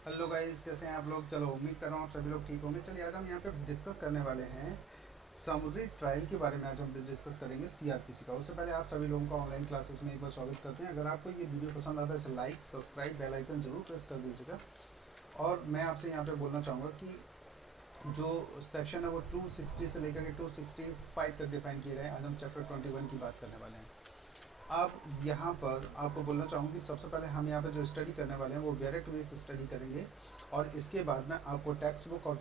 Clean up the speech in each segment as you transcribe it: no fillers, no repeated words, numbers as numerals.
Hello guys, कैसे हैं आप लोग। चलो, उम्मीद कर रहा हूँ आप सभी लोग ठीक होंगे। चलिए आज हम यहाँ पे डिस्कस करने वाले हैं समुद्री ट्रायल के बारे में। आज हम डिस्कस करेंगे सीआरपीसी का। उससे पहले आप सभी लोगों का ऑनलाइन क्लासेस में एक बार स्वागत करते हैं। अगर आपको ये वीडियो पसंद आता है इसे लाइक, सब्सक्राइब, बेल आइकन जरूर प्रेस कर दीजिएगा। और मैं आपसे यहाँ पे बोलना चाहूँगा कि जो सेक्शन है वो 260 से लेकर के 265 तक डिफाइन किए गए हैं। आज हम चैप्टर 21 की बात करने वाले हैं। अब यहाँ पर आपको बोलना चाहूँगा कि सबसे पहले हम यहाँ पे जो स्टडी करने वाले हैं वो डायरेक्ट बेस स्टडी करेंगे। और इसके बाद में आपको टेक्स्ट बुक और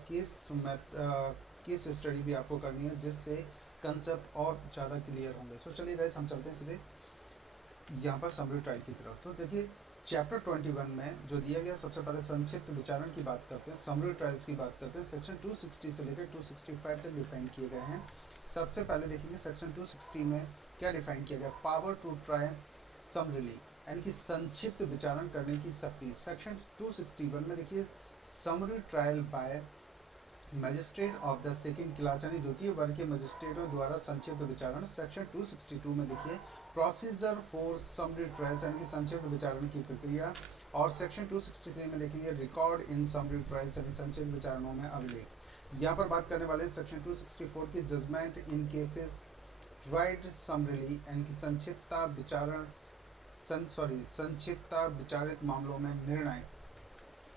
केस स्टडी भी आपको करनी है, जिससे कंसेप्ट और ज़्यादा क्लियर होंगे। सो चलिए गाइस, हम चलते हैं सीधे यहाँ पर समरी ट्रायल की तरफ। तो देखिए, चैप्टर 21 में जो दिया गया, सबसे पहले संक्षिप्त विचारण की बात करते हैं, समरी ट्रायल्स की बात करते हैं। सेक्शन 260 से लेकर 265 तक डिफाइन किए गए हैं। सबसे पहले देखेंगे सेक्शन 260 में क्या डिफाइन किया गया। पावर टू ट्राई समरिली, यानी कि संक्षिप्त विचारण करने की शक्ति। सेक्शन 261 में देखिए, summary trial by magistrate of the second class, यानी द्वितीय वर्ग के मजिस्ट्रेटों द्वारा संक्षिप्त विचारण। सेक्शन 262 में देखिए, प्रोसीजर फॉर समरी ट्रायल्स, यानी कि संक्षिप्त विचारण की प्रक्रिया। और सेक्शन 263 में देखेंगे, रिकॉर्ड इन समरी ट्रायल्स, यानी संक्षिप्त विचारणों में अभिलेख। यहाँ पर बात करने वाले हैं सेक्शन 264 की, जजमेंट इन केसेस ट्राइड समरिली, यानी कि संक्षिप्ता विचारण संक्षिप्ता विचारित मामलों में निर्णय।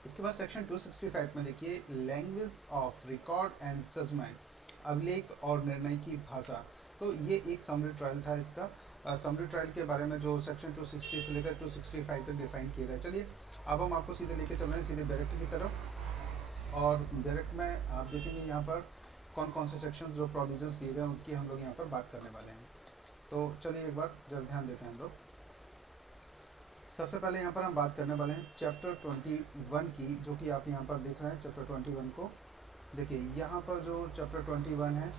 इसके बाद सेक्शन 265 में देखिए, language of record and judgment, अभिलेख और निर्णय की भाषा। तो ये एक समरी ट्रायल था। इसका समरी ट्रायल के बारे में जो सेक्शन 260 से लेकर 265 तक डिफाइन किया गया। चलिए अब हम आपको सीधे लेके चल रहे हैं सीधे डायरेक्ट की तरफ। और डायरेक्ट में आप देखेंगे यहाँ पर कौन कौन से सेक्शंस जो प्रोविजंस दिए गए उनकी हम लोग यहाँ पर बात करने वाले हैं। तो चलिए एक बार जरा ध्यान देते हैं हम लोग। सबसे पहले यहाँ पर हम बात करने वाले हैं चैप्टर 21 की, जो कि आप यहाँ पर देख रहे हैं चैप्टर 21 को। देखिए यहाँ पर जो चैप्टर 21 है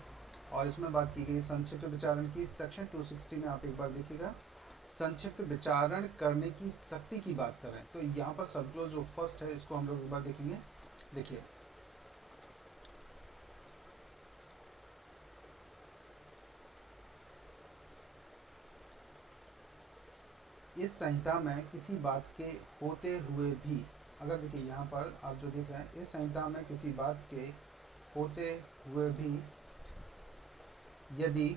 और इसमें बात की गई संक्षिप्त विचारण की। सेक्शन 260 में आप एक बार देखिएगा, संक्षिप्त विचारण करने की शक्ति की बात कर रहे हैं। तो यहाँ पर सब जो फर्स्ट है इसको हम लोग एक बार देखेंगे। देखिए, इस संहिता में किसी बात के होते हुए भी, अगर देखिए यहाँ पर आप जो देख रहे हैं, इस संहिता में किसी बात के होते हुए भी यदि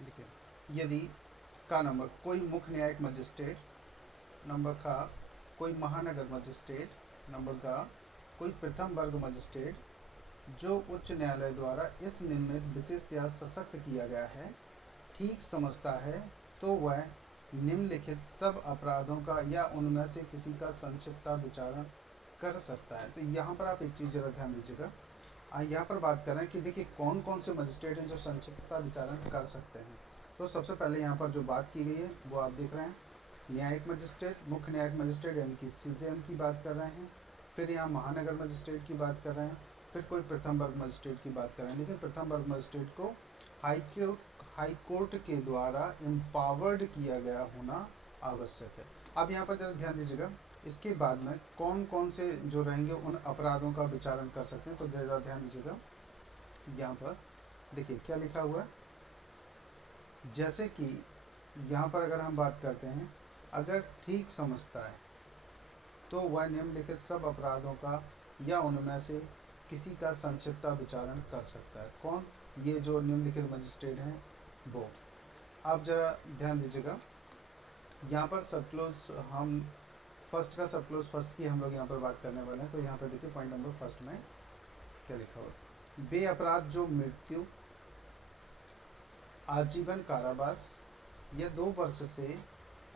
देखिए, यदि का नंबर कोई मुख्य न्यायिक मजिस्ट्रेट, नंबर का कोई महानगर मजिस्ट्रेट, नंबर का कोई प्रथम वर्ग मजिस्ट्रेट जो उच्च न्यायालय द्वारा इस निम्नलिखित विशिष्ट या सशक्त किया गया है ठीक समझता है, तो वह निम्नलिखित सब अपराधों का या उनमें से किसी का संक्षिप्त विचारण कर सकता है। तो यहाँ पर आप एक चीज़ जरा ध्यान दीजिएगा। यहाँ पर बात कर रहे हैं कि देखिए कौन कौन से मजिस्ट्रेट हैं जो संक्षिप्त विचारण कर सकते हैं। तो सबसे पहले यहाँ पर जो बात की गई है वो आप देख रहे हैं, न्यायिक मजिस्ट्रेट, मुख्य न्यायिक मजिस्ट्रेट यानी कि सीजेएम की बात कर रहे हैं। फिर यहाँ महानगर मजिस्ट्रेट की बात कर रहे हैं। फिर कोई प्रथम वर्ग मजिस्ट्रेट की बात कर रहे हैं, लेकिन प्रथम वर्ग मजिस्ट्रेट को हाई कोर्ट के द्वारा एम्पावर्ड किया गया होना आवश्यक है। अब यहाँ पर जरा ध्यान दीजिएगा, इसके बाद में कौन कौन से जो रहेंगे उन अपराधों का विचारण कर सकते हैं। तो ज़रा ध्यान दीजिएगा, यहाँ पर देखिए क्या लिखा हुआ है। जैसे कि यहाँ पर अगर हम बात करते हैं, अगर ठीक समझता है तो वह निम्नलिखित सब अपराधों का या उनमें से किसी का संक्षिप्त विचारण कर सकता है। कौन? ये जो निम्नलिखित मजिस्ट्रेट हैं वो। आप जरा ध्यान दीजिएगा, यहाँ पर सब क्लोज हम फर्स्ट का सब क्लोज फर्स्ट की हम लोग यहाँ पर बात करने वाले हैं। तो यहाँ पर देखिए पॉइंट नंबर फर्स्ट में क्या लिखा हुआ है। वे अपराध जो मृत्यु, आजीवन कारावास या 2 वर्ष से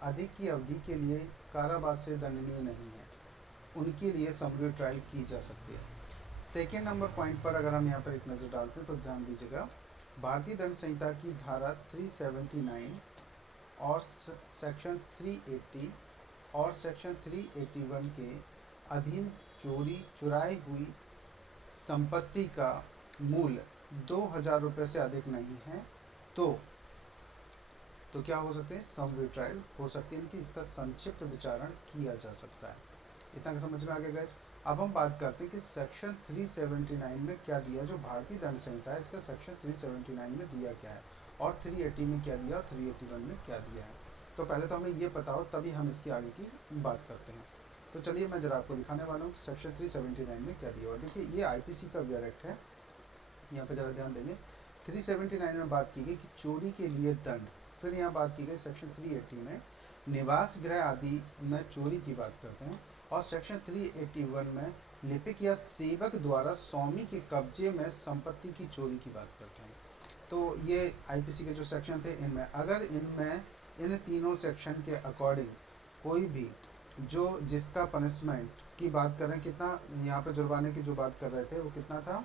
अधिक की अवधि के लिए कारावास से दंडनीय नहीं है, उनके लिए समरी ट्रायल की जा सकती है। सेकेंड नंबर पॉइंट पर अगर हम यहाँ पर एक नज़र डालते हैं तो ध्यान दीजिएगा, भारतीय दंड संहिता की धारा 379 और सेक्शन 380 और सेक्शन 381 के अधीन चुराई हुई संपत्ति का मूल्य 2000 रुपये से अधिक नहीं है तो क्या हो सकते हैं, समरी ट्रायल हो सकती है, कि इसका संक्षिप्त विचारण किया जा सकता है। इतना समझ में आ गया गाइस। अब हम बात करते हैं कि सेक्शन 379 में क्या दिया, जो भारतीय दंड संहिता है इसका सेक्शन 379 में दिया क्या है। और 380 में क्या दिया और 381 में क्या दिया है। तो पहले तो हमें ये पता हो तभी हम इसकी आगे की बात करते हैं। तो चलिए मैं ज़रा आपको दिखाने वाला हूँ सेक्शन 379 में क्या दिया हुआ। देखिए ये आईपीसी का वेयर एक्ट है, यहाँ पे ज़रा ध्यान देंगे। 379 में बात की गई कि चोरी के लिए दंड, फिर यहाँ बात की गई सेक्शन 380 में निवास गृह आदि में चोरी की बात करते हैं, और सेक्शन 381 में लिपिक या सेवक द्वारा स्वामी के कब्जे में संपत्ति की चोरी की बात करते हैं। तो ये आईपीसी के जो सेक्शन थे इनमें, अगर इनमें इन तीनों सेक्शन के अकॉर्डिंग कोई भी जो जिसका पनिशमेंट की बात कर रहे हैं, कितना यहाँ पे जुर्माने की जो बात कर रहे थे वो कितना था,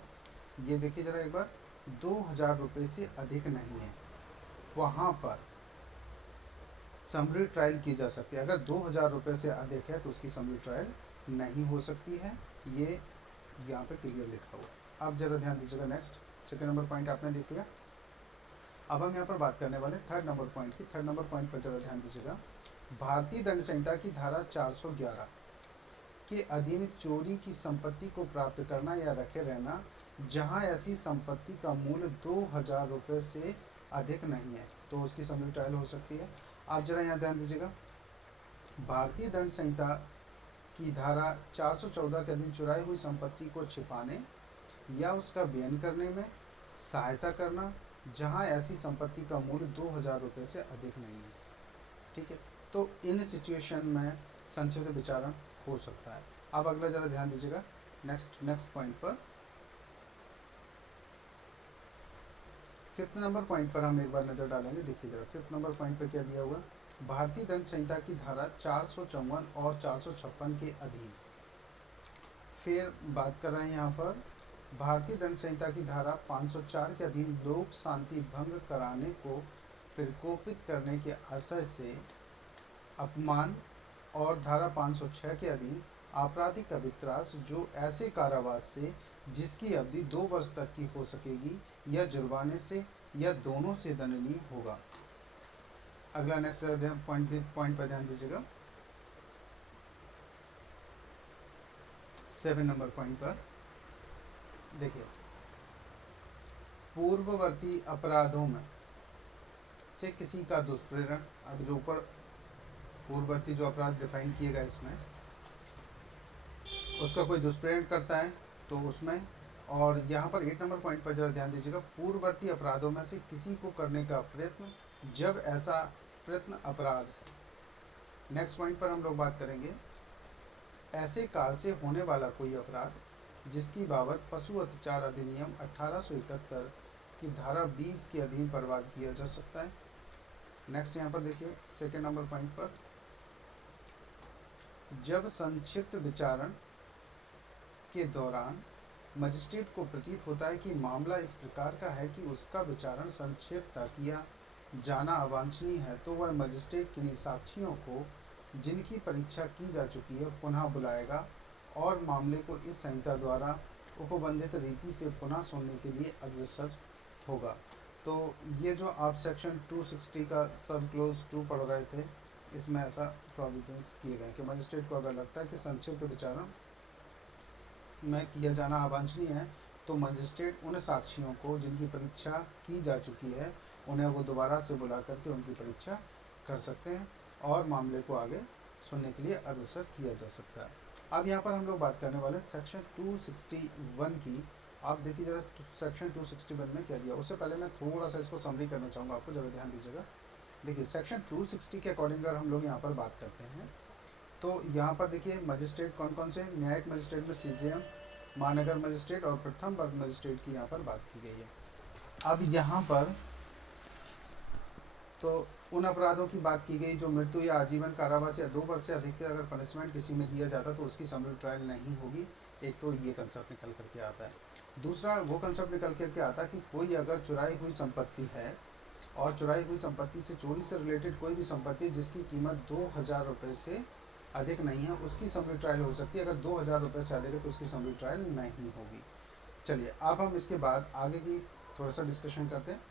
ये देखिए ज़रा एक बार, 2000 रुपये से अधिक नहीं है, वहाँ पर समरी ट्रायल की जा सकती है। अगर 2000 रुपये से अधिक है तो उसकी समरी ट्रायल नहीं हो सकती है, ये यहाँ पे क्लियर लिखा हुआ है। अब जरा ध्यान दीजिएगा। नेक्स्ट सेकेंड नंबर पॉइंट आपने देख लिया। अब हम यहाँ पर बात करने वाले थर्ड नंबर पॉइंट की। थर्ड नंबर पॉइंट पर जरा ध्यान दीजिएगा। भारतीय दंड संहिता की धारा 411 के अधीन चोरी की संपत्ति को प्राप्त करना या रखे रहना जहां ऐसी संपत्ति का मूल्य 2000 रुपये से अधिक नहीं है तो उसकी समरी ट्रायल हो सकती है। आप जरा यहाँ ध्यान दीजिएगा। भारतीय दंड संहिता की धारा 414 के अधीन चुराई हुई संपत्ति को छिपाने या उसका व्ययन करने में सहायता करना जहां ऐसी संपत्ति का मूल्य 2000 रुपये से अधिक नहीं है। ठीक है, तो इन सिचुएशन में संक्षिप्त विचारण हो सकता है। अब अगला जरा ध्यान दीजिएगा नेक्स्ट पॉइंट पर। फिफ्थ नंबर पॉइंट पर हम एक बार नजर डालेंगे। देखिए जरा फिफ्थ नंबर पॉइंट पर क्या दिया हुआ। भारतीय दंड संहिता की धारा 454 और 456 के अधीन, फिर बात कर रहे हैं यहाँ पर भारतीय दंड संहिता की धारा 504 के अधीन लोक शांति भंग कराने को प्रकोपित करने के आशय से अपमान, और धारा 506 के अधीन आपराधिक अभित्रास जो ऐसे कारावास से जिसकी अवधि 2 वर्ष तक की हो सकेगी या जुर्माने से या दोनों से दंडनीय होगा। अगला नेक्स्ट पॉइंट पर ध्यान दीजिएगा। 7 नंबर पॉइंट पर देखिए, पूर्ववर्ती अपराधों में से किसी का दुष्प्रेरण, अब जो ऊपर पूर्ववर्ती जो अपराध डिफाइन किए गए इसमें, उसका कोई दुष्प्रेरण करता है तो उसमें, और यहाँ पर 8 नंबर पॉइंट पर जरा ध्यान दीजिएगा, पूर्ववर्ती अपराधों में से किसी को करने का प्रयत्न जब ऐसा प्रयत्न अपराध है। नेक्स्ट पॉइंट पर हम लोग बात करेंगे ऐसे कार्य से होने वाला कोई अपराध जिसकी बाबत पशु अत्याचार अधिनियम 1871 की धारा 20 के अधीन बर्बाद किया जा सकता है। नेक्स्ट यहाँ पर देखिए सेकेंड नंबर पॉइंट पर, जब संक्षिप्त विचारण के दौरान मजिस्ट्रेट को प्रतीत होता है कि मामला इस प्रकार का है कि उसका विचारण संक्षिप्त किया जाना अवांछनीय है तो वह मजिस्ट्रेट किन्हीं साक्षियों को जिनकी परीक्षा की जा चुकी है पुनः बुलाएगा और मामले को इस संहिता द्वारा उपबंधित रीति से पुनः सुनने के लिए अग्रसर होगा। तो ये जो आप सेक्शन 260 का सब क्लोज 2 पढ़ रहे थे, इसमें ऐसा प्रोविजंस किए गए कि मजिस्ट्रेट को अगर लगता है कि संक्षिप्त विचारण में किया जाना अवांछनीय है तो मजिस्ट्रेट उन साक्षियों को जिनकी परीक्षा की जा चुकी है उन्हें वो दोबारा से बुला करके उनकी परीक्षा कर सकते हैं और मामले को आगे सुनने के लिए अग्रसर किया जा सकता है। अब यहाँ पर हम लोग बात करने वाले सेक्शन 261 की। आप देखिए जरा सेक्शन 261 में क्या दिया। उससे पहले मैं थोड़ा सा इसको समरी करना चाहूँगा, आपको जरा ध्यान दीजिएगा। देखिए सेक्शन 260 के अकॉर्डिंग अगर हम लोग यहाँ पर बात करते हैं तो यहाँ पर देखिए मजिस्ट्रेट कौन कौन से, न्यायिक मजिस्ट्रेट में सीजेएम, महानगर मजिस्ट्रेट और प्रथम वर्ग मजिस्ट्रेट की यहाँ पर बात की गई है। अब यहाँ पर तो उन अपराधों की बात की गई जो मृत्यु या आजीवन कारावास या 2 वर्ष से अधिक के अगर पनिशमेंट किसी में दिया जाता तो उसकी समरी ट्रायल नहीं होगी। एक तो ये कंसेप्ट निकल करके आता है। दूसरा वो कंसेप्ट निकल करके आता है कि कोई अगर चुराई हुई संपत्ति है और चुराई हुई संपत्ति से चोरी से रिलेटेड कोई भी संपत्ति जिसकी कीमत 2000 रुपये से अधिक नहीं है उसकी समरी ट्रायल हो सकती है। अगर 2000 रुपये से अधिक है तो उसकी समरी ट्रायल नहीं होगी। चलिए अब हम इसके बाद आगे की थोड़ा सा डिस्कशन करते हैं।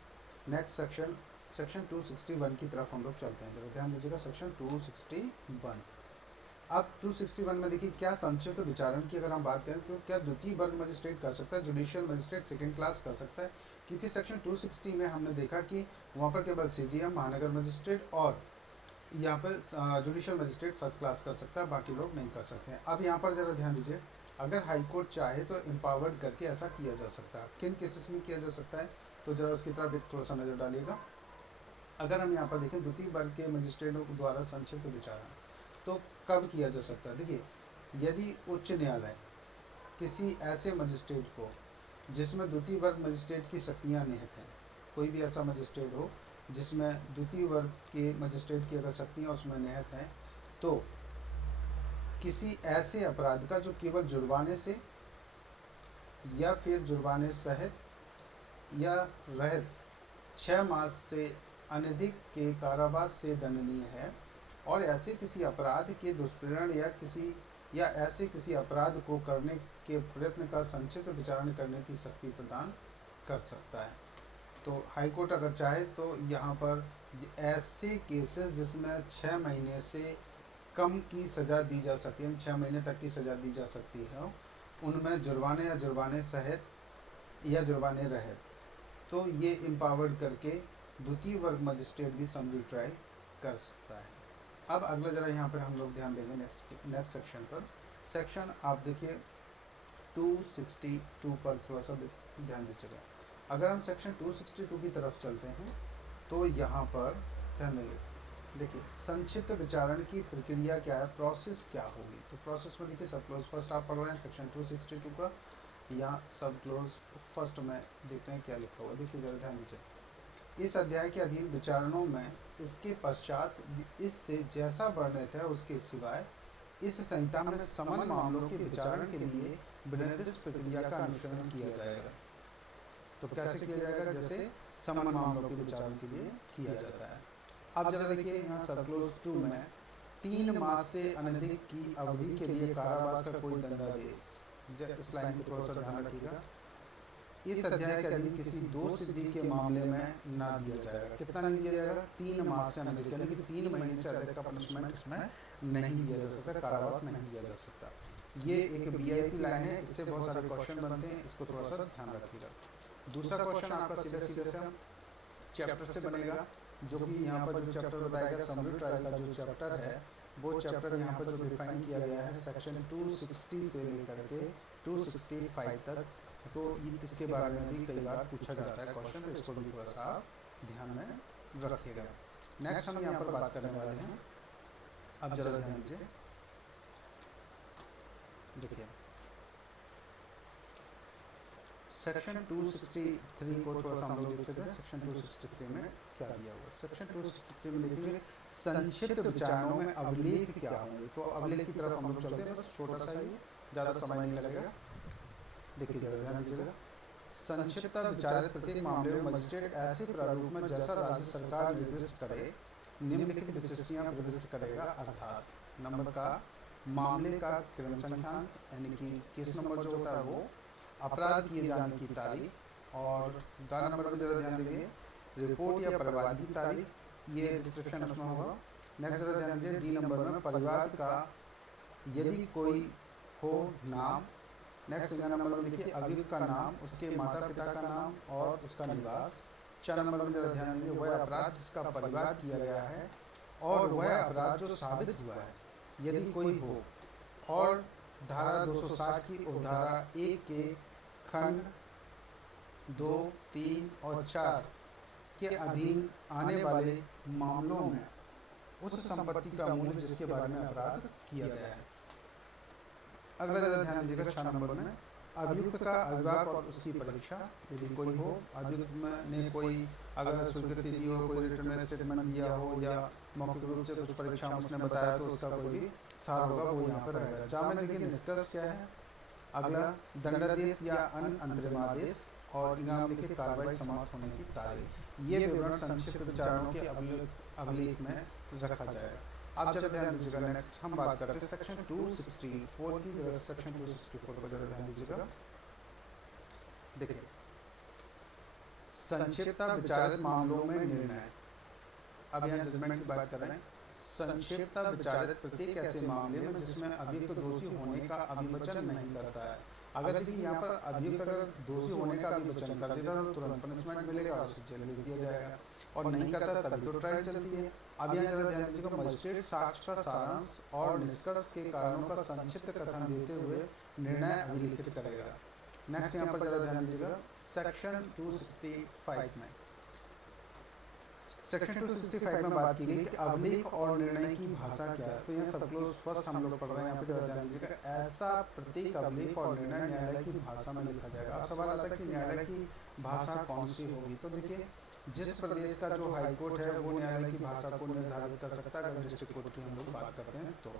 नेक्स्ट सेक्शन 261 की तरफ हम लोग चलते हैं। जरा ध्यान दीजिएगा सेक्शन 261। अब 261 में देखिए क्या संक्षिप्त विचारण की अगर हम बात करें तो क्या द्वितीय वर्ग मजिस्ट्रेट कर सकता है, जुडिशियल मजिस्ट्रेट सेकंड क्लास कर सकता है। क्योंकि सेक्शन 260 में हमने देखा कि वहाँ पर केवल CGM महानगर मजिस्ट्रेट और यहाँ पर जुडिशियल मजिस्ट्रेट फर्स्ट क्लास कर सकता है, बाकी लोग नहीं कर सकते हैं। अब यहाँ पर ज़रा ध्यान दीजिए, अगर हाई कोर्ट चाहे तो एम्पावर्ड करके ऐसा किया जा सकता है। किन केसेस में किया जा सकता है, तो ज़रा उसकी तरफ एक थोड़ा सा नज़र डालिएगा। अगर हम यहाँ पर देखें द्वितीय वर्ग के मजिस्ट्रेटों द्वारा संक्षिप्त विचारण, तो कब किया जा सकता है? देखिए, यदि उच्च न्यायालय किसी ऐसे मजिस्ट्रेट को जिसमें द्वितीय वर्ग मजिस्ट्रेट की शक्तियाँ निहित हैं, कोई भी ऐसा मजिस्ट्रेट हो जिसमें द्वितीय वर्ग के मजिस्ट्रेट की अगर शक्तियाँ उसमें निहित हैं, तो किसी ऐसे अपराध का जो केवल जुर्माने से या फिर जुर्माने सहित या रहित 6 मास से अनधिक के कारावास से दंडनीय है, और ऐसे किसी अपराध के दुष्प्रेरण या ऐसे किसी अपराध को करने के प्रयत्न का संक्षिप्त विचारण करने की शक्ति प्रदान कर सकता है। तो हाई कोर्ट अगर चाहे तो यहाँ पर ऐसे केसेस जिसमें 6 महीने से कम की सज़ा दी जा सकती है, 6 महीने तक की सज़ा दी जा सकती है, उनमें जुर्माने या जुर्माने सहित या जुर्माने रहित, तो ये एम्पावर्ड करके द्वितीय वर्ग मजिस्ट्रेट भी समरी ट्रायल कर सकता है। अब अगला जरा यहाँ पर हम लोग ध्यान देंगे नेक्स्ट सेक्शन पर। सेक्शन आप देखिए 262 पर थोड़ा सा ध्यान दीजिएगा। अगर हम सेक्शन 262 की तरफ चलते हैं तो यहाँ पर ध्यान देंगे, देखिए संक्षिप्त विचारण की प्रक्रिया क्या है, प्रोसेस क्या होगी। तो प्रोसेस में देखिए सब क्लोज फर्स्ट आप पढ़ रहे हैं सेक्शन 262 का, या सब क्लोज फर्स्ट में देखते हैं क्या लिखा हुआ। देखिए जरा ध्यान दीजिए, इस अध्याय के अधीन विचारणों में इसके पश्चात इससे जैसा वर्णित है उसके सिवाय इस संहिता में समान मामलों के विचारण के लिए विनिर्दिष्ट प्रक्रिया का अनुसरण किया जाएगा। तो कैसे किया जाएगा? जैसे समान मामलों के विचारण के लिए किया जाता है। अब जरा देखिए यहाँ सब क्लोज 2 में 3 मास से अनधिक की अवधि के लिए कारावास का कोई दंडादेश, इस लाइन को थोड़ा सा ध्यान रखिएगा, इस अध्याय के अधीन किसी दोष सिद्धि के मामले में ना दिया जाएगा। कितना नहीं दिया जाएगा? 3 मास से अनधिक, यानी कि 3 महीने से अधिक का पनिशमेंट इसमें नहीं दिया जा सकता, कारावास नहीं दिया जा सकता। ये एक VIP लाइन है, इससे बहुत सारे क्वेश्चन बनते हैं, इसको थोड़ा सा ध्यान रखिएगा। दूसरा क्वेश्चन आपका सीधे सीधे से चैप्टर से बनेगा, जो कि यहाँ पर जो चैप्टर बताया गया समरी ट्रायल का जो चैप्टर है, वो चैप्टर यहाँ पर जो डिफाइन किया गया है सेक्शन 260 से लेकर के 265 तक, तो इसके बारे में भी कई बार पूछा जाता है क्वेश्चन, तो इसको भी थोड़ा सा ध्यान में रखिएगा। नेक्स्ट हम यहाँ पर बात करने वाले हैं, अब जरा ध्यान दीजिए, देखिए सेक्शन 263 को थोड़ा सा हम लोग देख लेते हैं। सेक्शन 263 में क्या दिया हुआ है? सेक्शन 263 में देखिए संक्षिप्त विचारणों में अभिलेख क्या होंगे। तो अभिलेख की तरफ हम लोग चलते हैं, बस छोटा सा ही, ज़्यादा समय नहीं लगेगा। देखिए जरा ध्यान दीजिएगा, संक्षिप्त विचारित प्रत्येक मामले में मजिस्ट्रेट ऐसे प्रारूप में जैसा राज्य सरकार निर्दिष्ट करे निम्नलिखित विशिष्टियाँ प्रविष्ट करेगा, अर्थात नंबर का मामले का क्रम संख्यान, यानी कि केस नंबर जो होता है वो, अपराध किए जाने की तारीख, और गा नंबर में जरा ध्यान देंगे रिपोर्ट या परिवाद की तारीख, ये डिस्क्रिप्शन उसमें होगा। नेक्स्ट जरा ध्यान दीजिए डी नंबर में परिवाद का यदि कोई हो नाम। नेक्स्ट नंबर में देखिए अभियुक्त का नाम, उसके माता पिता का नाम और उसका निवास। 4 नंबर में जरा ध्यान देंगे वह अपराध जिसका परिवाद किया गया है और वह अपराध जो साबित हुआ है यदि कोई हो, और धारा 260 की उपधारा 1 के खंड 2, 3 और 4 के अधीन आने वाले मामलों में उस संपत्ति का मूल्य जिसके बारे में अपराध किया गया है। अगला जरा ध्यान दीजिएगा 6 नंबर में अभियुक्त का अभिभावक और उसकी परीक्षा, यदि कोई हो, अभियुक्त ने कोई अगर स्वीकृति दी हो, कोई रिटर्न में स्टेटमेंट दिया हो या मौखिक रूप से कुछ परीक्षा में उसने बताया, तो उसका कोई भी सार होगा वो यहाँ पर रहेगा। जामिन देखिए निष्कर्ष क्या है, अगला दंडादेश या अन्य अंतरिमादेश, और इनाम लिखित कार्रवाई समाप्त होने की तारीख। ये विवरण संक्षिप्त विचारणों के अभिलेख में रखा जाएगा। आप जरा ध्यान दीजिएगा, नेक्स्ट हम बात करते हैं सेक्शन 264 की। सेक्शन 264 को जरा ध्यान दीजिएगा, देखिए संक्षिप्त विचारित मामलों में निर्णय। अब यहाँ जजमेंट की बात कर रहे हैं। संक्षिप्त विचारित प्रत्येक ऐसे मामले में जिसमें अभियुक्त दोषी होने का अभिवचन नहीं करता है। अगर देखिए यहाँ पर अभियुक्त अगर दोषी होने का अभिवचन कर देता है तो तुरंत पनिशमेंट मिलेगा और उसे जेल भेज दिया जाएगा। और नहीं करता तभी तो ट्रायल चलती है। अब यहाँ जरा ध्यान दीजिएगा, मजिस्ट्रेट साक्ष्य का सारांश और निष्कर्ष के कारणों का संक्षिप्त कथन देते हुए निर्णय अभिलिखित करेगा। नेक्स्ट यहाँ पर जरा ध्यान दीजिएगा, सेक्शन 265 में सेक्शन 265 में बात की गई कि अभिलेख और निर्णय की भाषा क्या है। तो यहाँ सब क्लोज फर्स्ट हम लोग पढ़ रहे हैं, यहाँ पे जरा ध्यान दीजिएगा, ऐसा प्रत्येक अभिलेख और निर्णय न्यायालय की भाषा में लिखा जाएगा। अब सवाल आता है कि न्यायालय की भाषा कौन सी होगी। तो देखिए, जिस प्रदेश का जो हाई कोर्ट है वो न्यायालय की भाषा को निर्धारित कर सकता है, अगर डिस्ट्रिक्ट कोर्ट की हम लोग बात करते हैं तो।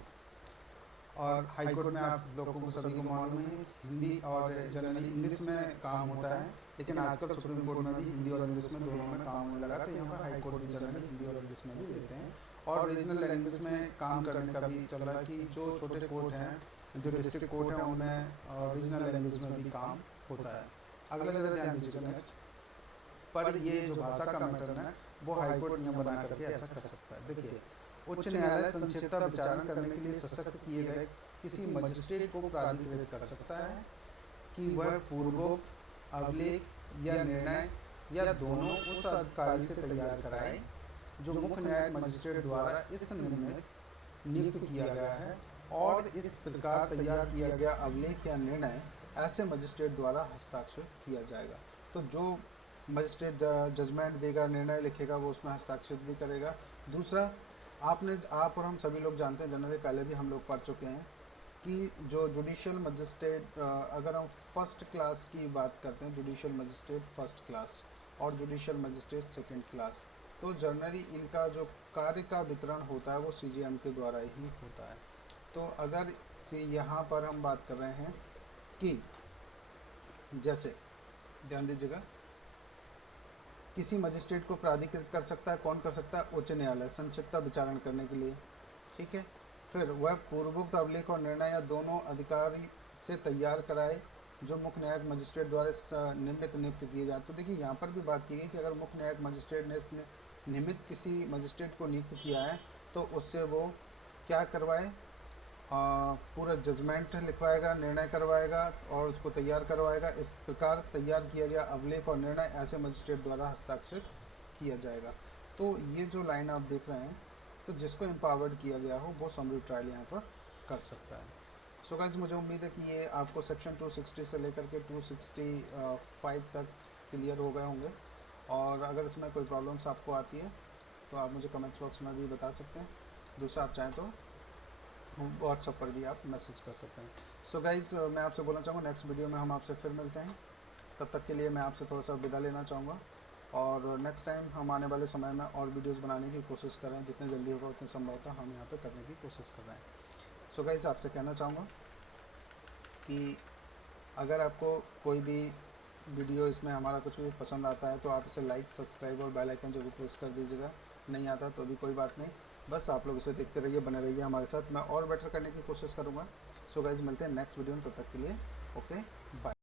और हाई कोर्ट में आप लोगों को सभी को मालूम है हिंदी और जनरली इंग्लिश में काम होता है, लेकिन आजकल सुप्रीम कोर्ट में भी हिंदी और इंग्लिश में दोनों में काम होने लगा, तो यहाँ पर हाई कोर्ट भी जनरली हिंदी और इंग्लिश में भी लेते हैं। और रीजनल लैंग्वेज में काम करने का भी चल रहा है कि जो छोटे कोर्ट हैं, जो डिस्ट्रिक्ट कोर्ट हैं, उनमें रीजनल लैंग्वेज में भी काम होता है। अगला जरा ध्यान दीजिएगा नेक्स्ट, पर ये जो भाषा का मैटर है वो हाई कोर्ट नियम बना करके ऐसा कर सकता है। देखिए, उच्च न्यायालय संक्षिप्तता विचारण करने के लिए सशक्त किए गए किसी मजिस्ट्रेट को प्राधिकृत कर सकता है कि वह पूर्वोक्त अभिलेख या निर्णय या दोनों उस अधिकारी से तैयार कराए जो मुख्य न्यायिक मजिस्ट्रेट द्वारा इस नियुक्त किया गया है, और इस प्रकार तैयार किया गया अभिलेख या निर्णय ऐसे मजिस्ट्रेट द्वारा हस्ताक्षर किया जाएगा। तो जो मजिस्ट्रेट जजमेंट देगा, निर्णय लिखेगा, वो उसमें हस्ताक्षर भी करेगा। दूसरा, आप और हम सभी लोग जानते हैं, जनरली पहले भी हम लोग पढ़ चुके हैं कि जो जुडिशियल मजिस्ट्रेट, अगर हम फर्स्ट क्लास की बात करते हैं, जुडिशियल मजिस्ट्रेट फर्स्ट क्लास और जुडिशियल मजिस्ट्रेट सेकंड क्लास, तो जनरली इनका जो कार्य का वितरण होता है वो CJM के द्वारा ही होता है। तो अगर यहाँ पर हम बात कर रहे हैं कि जैसे ध्यान दीजिएगा, किसी मजिस्ट्रेट को प्राधिकृत कर सकता है, कौन कर सकता है? उच्च न्यायालय, संक्षिप्तता विचारण करने के लिए, ठीक है। फिर वह पूर्वोक्त अभिलेख और निर्णय या दोनों अधिकारी से तैयार कराए जो मुख्य न्यायिक मजिस्ट्रेट द्वारा नियुक्त किए जाए। तो देखिए, यहाँ पर भी बात की गई कि अगर मुख्य न्यायिक मजिस्ट्रेट ने निमित्त किसी मजिस्ट्रेट को नियुक्त किया है तो उससे वो क्या करवाए, पूरा जजमेंट लिखवाएगा, निर्णय करवाएगा और उसको तैयार करवाएगा। इस प्रकार तैयार किया गया अभिलेख और निर्णय ऐसे मजिस्ट्रेट द्वारा हस्ताक्षरित किया जाएगा। तो ये जो लाइन आप देख रहे हैं, तो जिसको एम्पावर्ड किया गया हो वो समरी ट्रायल यहाँ पर कर सकता है। सो गाइस, मुझे उम्मीद है कि ये आपको सेक्शन 260 से लेकर के 265 तक क्लियर हो गए होंगे। और अगर इसमें कोई प्रॉब्लम्स आपको आती है तो आप मुझे कमेंट्स बॉक्स में भी बता सकते हैं। दूसरा, आप चाहें तो व्हाट्सएप पर भी आप मैसेज कर सकते हैं। सो गाइज, मैं आपसे बोलना चाहूँगा नेक्स्ट वीडियो में हम आपसे फिर मिलते हैं। तब तक के लिए मैं आपसे थोड़ा सा विदा लेना चाहूँगा, और नेक्स्ट टाइम हम आने वाले समय में और वीडियोस बनाने की कोशिश कर रहे हैं। जितने जल्दी होगा उतने संभवतः हम यहाँ पे करने की कोशिश कर रहे हैं। सो गाइज, आपसे कहना चाहूँगा कि अगर आपको कोई भी वीडियो इसमें हमारा कुछ भी पसंद आता है तो आप इसे लाइक, सब्सक्राइब और बेल आइकन जरूर प्रेस कर दीजिएगा। नहीं आता तो भी कोई बात नहीं, बस आप लोग इसे देखते रहिए, बने रहिए हमारे साथ। मैं और बेटर करने की कोशिश करूँगा। सो गाइज, मिलते हैं नेक्स्ट वीडियो में, तब तक के लिए ओके बाय।